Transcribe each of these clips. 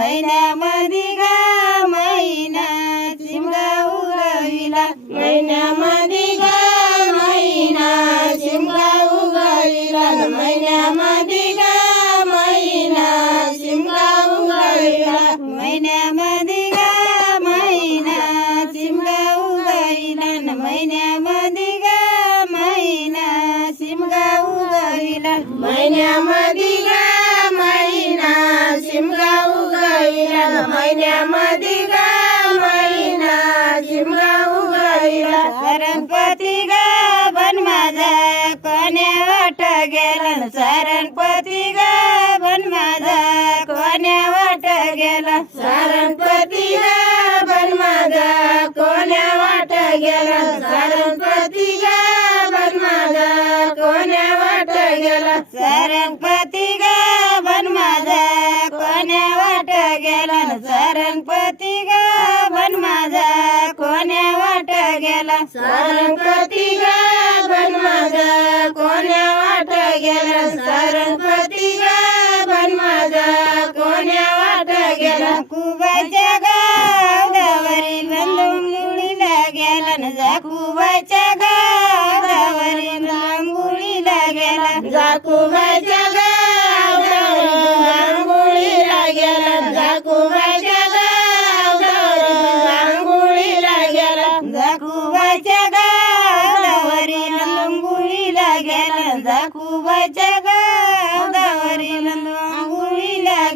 महिन्यामध्ये गा महिना शिमगा उगविला महिन्यामध्ये गा महिना शिमगा उगविला महिन्यामध्ये गा महिना शिमगा उगविला महिन्यामध्ये गा महिना शिमगा उगविला महिन्यामध्ये गा महिना शिमगा उगविला महिन्यामध्ये महिन्यामध्ये गा महिना शिमगा उगविला गणपती गा बन माझा कोण्या वाट गेला सारणपती गा बन माझा कोण्या वाट गेला सारणपती गा बन माझा कोण्या वाट गेला सारणपती गा बन माझा कोण्या वाट गेला सारंगपती गा सारंगपती गावन बन माझा कोण्या वाट गेला? सारंगपती गावन बन माझा कोण्या वाट गेला? सारंगपती गावन बन माझा कोण्या वाट गेला? कुबाच्या गावावरी मुलीला गेला न जाकुबाच्या गाव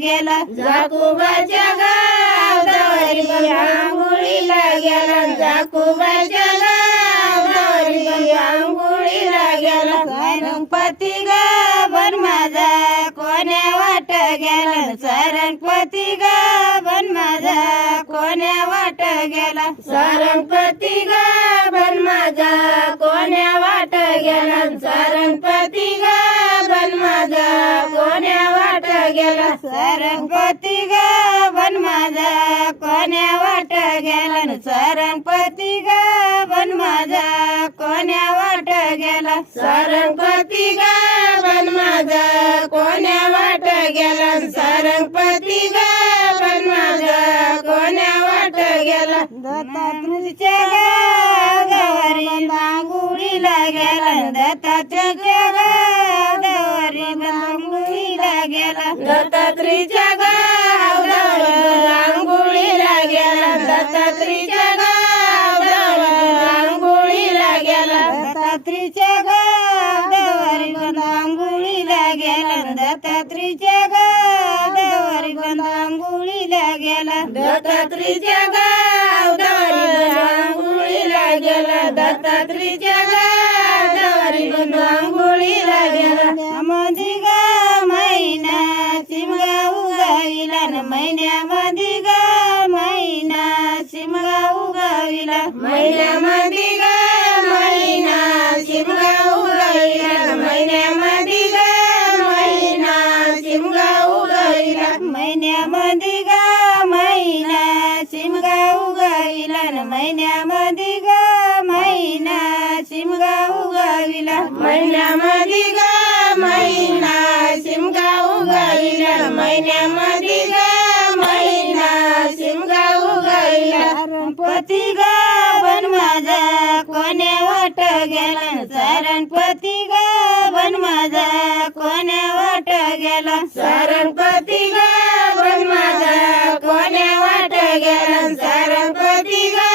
गेला. जाकुबाच्या गावावरी गेला. जाकुबाच्या गेला. माझा कोण्या वाट गेला. सारंगपती गावन माझा कोण्या वाट गेला. सारंगपती गा माझा कोण्या वाट गेला. सारंगपती गा गेला सारंगपती ग बन माझा. कोण्या वाट गेला सारंगपती ग बन माझा. कोण्या वाट गेला सारंगपती गा बन माझा. कोण्या वाट गेला सारंगपती ग बन माझा. कोण्या वाट गेला दत्तात्रच्या गावावरी नांगुळीला गेला दत्तात्रच्या गावावरी बांगुळीला गेला. दत्तात्रीच्या गावावरी बांगुळीला गेला. दत्तात्रीच्या गावावरी बांगुळीला गेला. दत्तात्रीच्या गावावरी बांगुळीला गेला. दत्तात्रीच्या गावावरी बांगुळीला गेला. दत्तात्रीच्या गावावरी बांगुळीला गेला. दत्तात्रीच्या उगाविला महिन्यामध्ये गा महिना. शिमगा उगाविला महिन्यामध्ये महिना. शिमगा महिन्यामध्ये महिना शिमगा महिन्यामध्ये महिना. शिमगा महिन्यामध्ये पती गावन बन माझा. कोण्या वाट गेला? सारणपती गा बन माझा. कोण्या वाट गेला? सारणपती गा बन माझा. कोण्या वाट गेला? सारणपती गा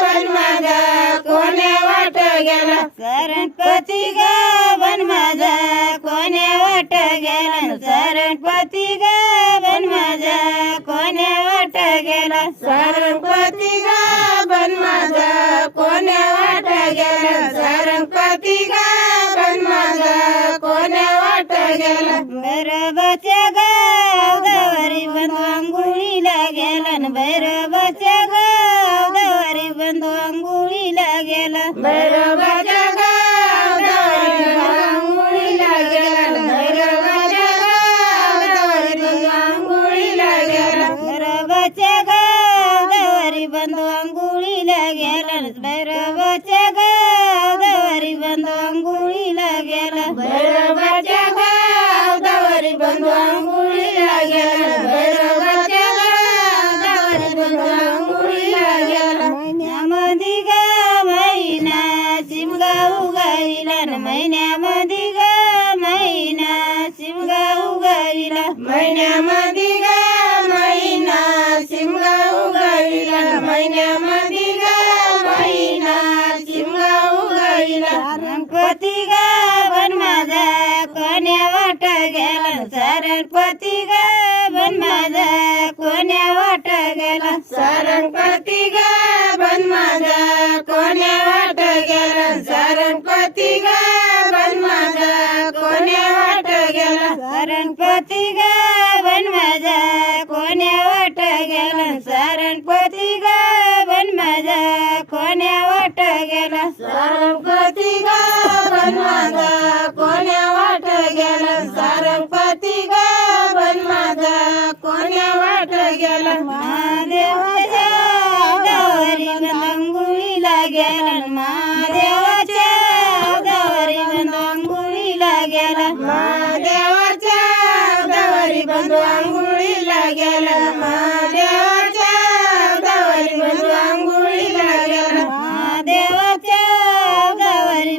बन माझा. कोण्या वाट गेला? सारणपती गा बन माझा. कोण्या वाट गेला? सारणपती गा बन माझा. कोण्या वाट गेला? सारण पण माझ कोण्या वाट गेला? सारंगपती ग पण माझ कोण्या वाट गेला? बरोबरच्या गाव गवारी बंधू आंघोळीला गेला बरोबरच्या गाव गवारी बंधू गेला. बरोबर श्रावण महिन्यामध्ये ग महिना शिमगा उगाईला महिन्यामध्ये ग महिना शिमगा उगाईला महिन्यामध्ये ग महिना शिमगा उगाईला सारणपती ग बन माझा कोण्या वाट गेला. सारणपती ग बन माझा कोण्या वाट गेला. सारणपती ग पोती ग बन माझा. कोण्या वाट गेला सारणपती ग बन माझा. कोण्या वाट गेला सारणपती ग बन माझा. कोण्या वाट गेला सारणपती ग बन माझा. कोण्या वाट गेला लागेल महादेवाच्या गावारी बंधू आंघोळी लागेल. महादेवाच्या गावारी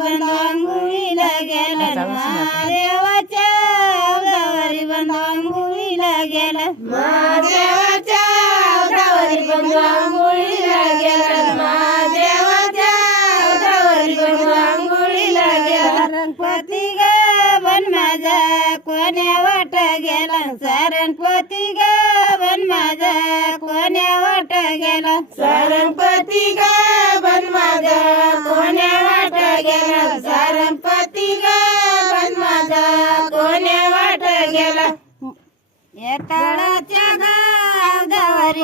कोण्या वाट गेला? सारण गावन माझा. कोण्या वाट गेला? सारण गावन माझा. कोण्या वाट गेला? सारण गावन माझा. कोण्या वाट गेला? येताळाच्या गाव गावारी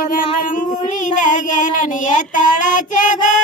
गेला येताळाच्या गाव